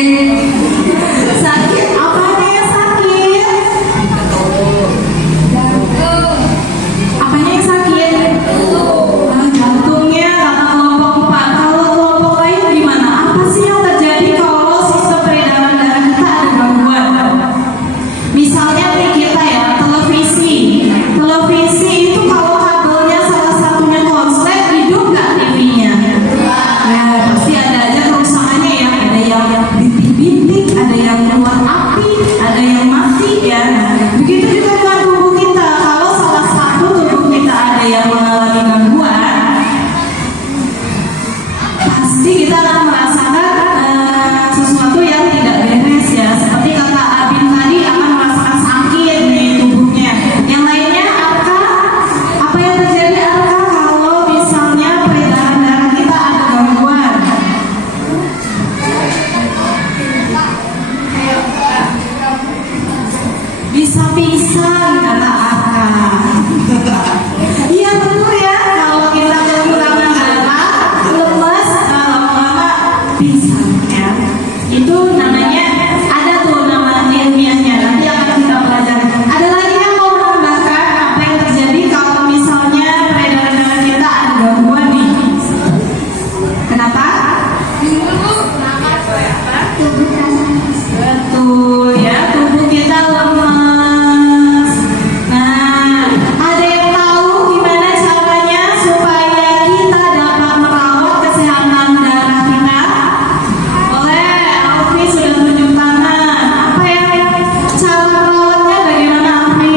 Sakit apanya yang sakit? Apanya yang sakit? Jantungnya kata kelompok 4. Kalau kelompok lain gimana? Apa sih yang terjadi kalau sistem peredaran darah kita ada gangguan? Misalnya nih kita ya, televisi itu kalau kabelnya salah satunya konslet, hidup nggak TV-nya? Ya pasti ada aja kerusakannya ya. Ada yang bintik-bintik, ada yang keluar api, ada yang mati ya. Begitu juga dengan tubuh kita. Kalau salah satu tubuh kita ada yang mengalami gangguan, pasti kita akan merasakan sesuatu yang tidak beres ya. Seperti kata Abin tadi, akan merasakan sakit di tubuhnya. Yang lainnya apa yang terjadi kalau misalnya peredaran darah kita ada gangguan? Bisa pingsan kata Arka. Iya betul ya, kalau kita kekurangan darah, lemas, lama-lama pingsan ya. Itu namanya, ada tuh nama ilmiahnya, nanti akan kita pelajari. Ada lagi yang mau menambahkan apa yang terjadi kalau misalnya peredaran darah kita ada gangguan nih? Kenapa? Betul ya, tubuh kita lemas. Nah, ada yang tahu gimana caranya supaya kita dapat merawat kesehatan darah kita? Boleh, Alfi sudah tunjuk tangan. Apa yang cara merawatnya bagaimana, Alfi?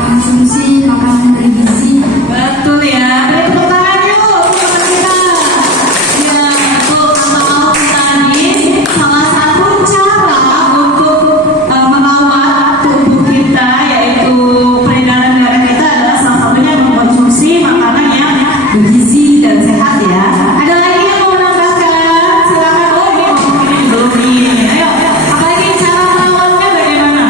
Konsumsi makanan bergizi. Betul ya, beri tepuk tangan yuk teman kita. Ya, betul kata Alfi tadi, salah satu cara untuk merawat tubuh kita yaitu peredaran darah kita adalah salah satunya mengkonsumsi makanan yang bergizi dan sehat ya. Ada lagi yang mau menambahkan? Silakan. Oh ini ngomongin belum nih. Ayo, apalagi cara merawatnya bagaimana?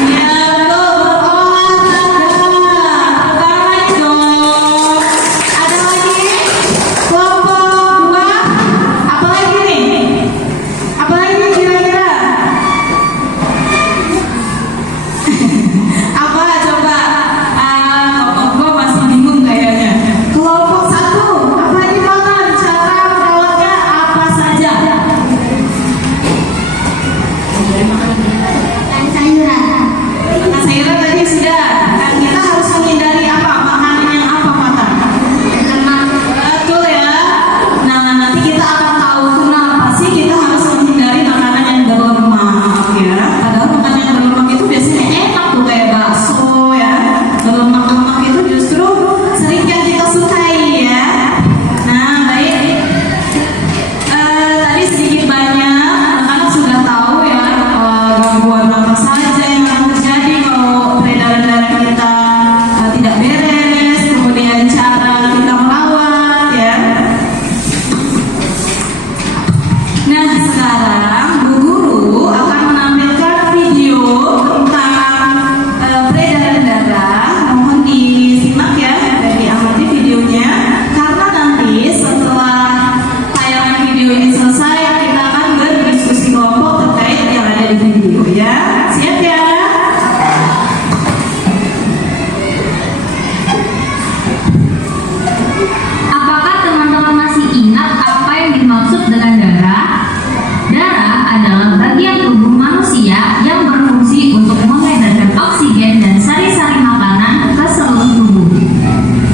Ya betul, berolahraga. Tepuk lagi dong. Ada lagi? Kelompok 2. Apalagi nih? Apalagi kira-kira? Apa coba? Kelompok 2 masih bingung kayaknya. Kelompok 1, apa gimana cara merawatnya apa saja? Dan sayuran. Makan sayuran tadi sudah. Kan kita harus menghindari apa? Makanan yang apa, Fata? Lemak. Betul ya. Nah, nanti kita akan tahu kenapa sih kita harus menghindari makanan yang berlemak ya. Padahal makanan yang berlemak itu biasanya enak tuh kayak bakso ya. Berlemak-lemak itu justru sering yang kita sukai ya. Nah, baik. Tadi sedikit banyak anak-anak sudah tahu ya gangguan apa saja yang akan terjadi kalau peredaran darah kita tidak beres, kemudian cara kita merawat ya. Nah sekarang Bu Guru akan menampilkan video tentang peredaran darah. Mohon disimak ya dan diamati videonya, karena nanti setelah tayangan video ini selesai kita akan berdiskusi kelompok terkait yang ada di video ya. Siap ya? Apakah teman-teman masih ingat apa yang dimaksud dengan darah? Darah adalah bagian tubuh manusia yang berfungsi untuk mengedarkan oksigen dan sari-sari makanan ke seluruh tubuh.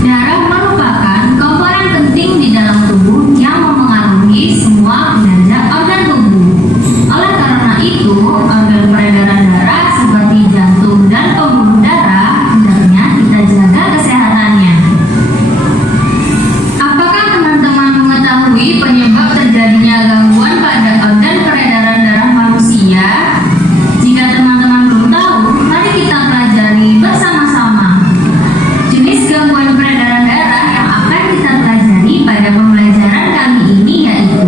Darah merupakan komponen penting di dalam tubuh yang memengaruhi semua kinerja organ tubuh. Oleh karena itu, organ peredaran darah seperti jantung dan pembuluh darah hendaknya kita jaga kesehatannya. Apakah teman-teman mengetahui penyebab terjadinya gangguan pada organ peredaran darah manusia? Jika teman-teman belum tahu, mari kita pelajari bersama-sama. Jenis gangguan peredaran darah yang akan kita pelajari pada pembelajaran kali ini yaitu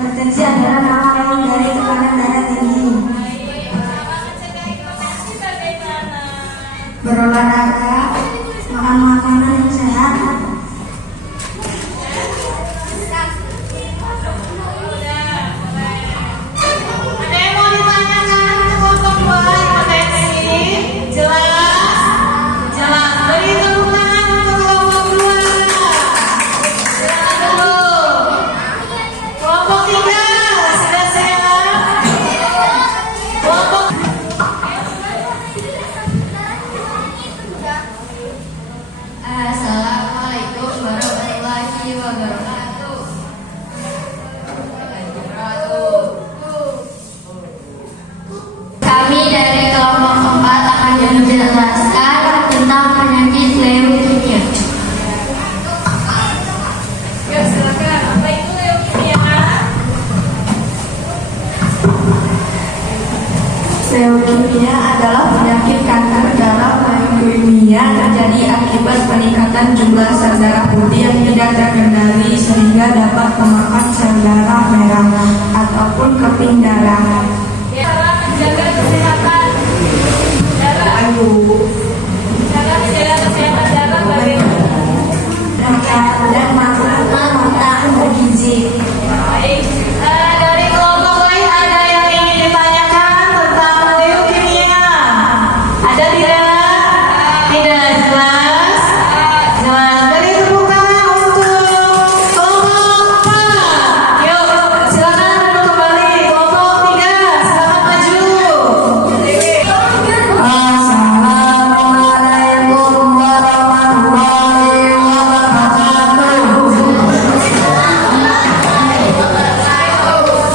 Hipertensi adalah nama lain dari tekanan darah tinggi. Berolahraga, makan makanan yang sehat. Ada yang mau ditanyakan ke kelompok 2 hipertensi? Jelas? Jelas. Beri tepuk tangan untuk kelompok 2. Silakan dulu. Kelompok 3 sudah siap? Kelompok Assalamualaikum warahmatullahi wabarakatuh. Kami dari kelompok 4 akan menjelaskan tentang penyakit leukemia. ya silakan. Apa itu leukemia? Leukemia adalah penyakit kanker darah. Leukemia terjadi akibat peningkatan jumlah sel darah putih yang tidak terkendali sehingga dapat memakan sel darah merah ataupun keping darah. Cara menjaga kesehatan darah. Cara menjaga kesehatan darah bagaimana? Dan makanan makanan bergizi. Baik. Dari kelompok lain ada yang ingin ditanyakan tentang leukemia? Ada tidak? Tidak jelas? Jelas. Beri tepuk tangan untuk kelompok 4. Yuk, silakan duduk kembali. Kelompok 3, silakan maju. Assalamualaikum warahmatullahi wabarakatuh.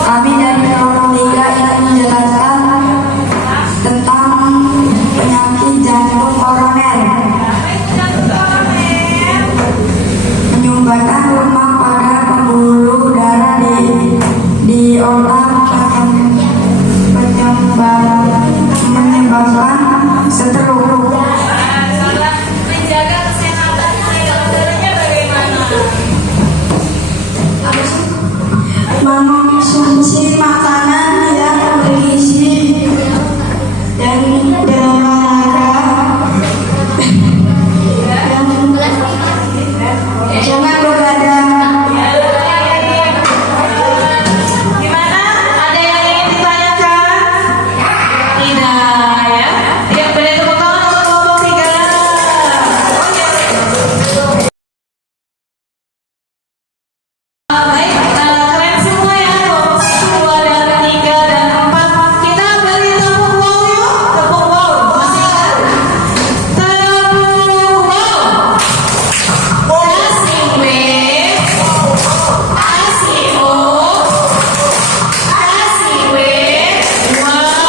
Kami dari kelompok 3 ingin menjelaskan tentang penyakit jantung koroner. Menyumbangkan lemak pada pembuluh darah di otak menyebabkan stroke. Cara menjaga kesehatan darahnya bagaimana? Mengonsumsi makanan yang bergizi dan berolahraga jangan begadang. Gimana? Ada yang ingin ditanyakan? Tidak ya? Ya, beri tepuk tangan untuk kelompok 3. Baik, keren semua ya. Kelompok 1, 2, dan 3, dan 4. Kita beri tepuk wow yuk. Tepuk wow. Masih ada? Tepuk wow. Asik B, asik O, asik B. Wow,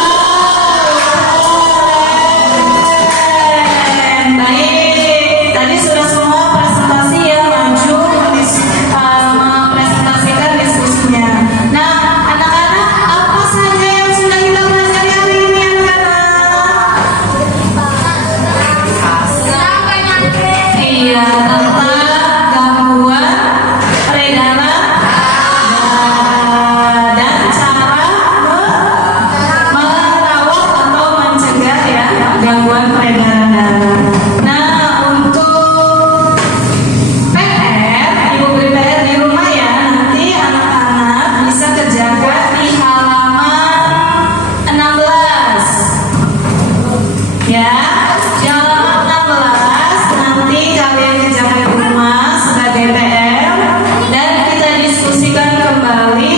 keren. Baik, tadi sudah semua presentasi ya, maju mempresentasikan diskusinya. Nah, anak-anak, apa saja yang sudah kita pelajari hari ini anak-anak? Iya, tentang gangguan peredaran dan cara merawat atau mencegah ya gangguan peredaran darah. Nah, untuk PR, ibu beri PR di rumah ya. Nanti anak-anak bisa kerjakan di halaman 16. Ya, di halaman 16 nanti kalian kerjakan di rumah sebagai PR dan kita diskusikan kembali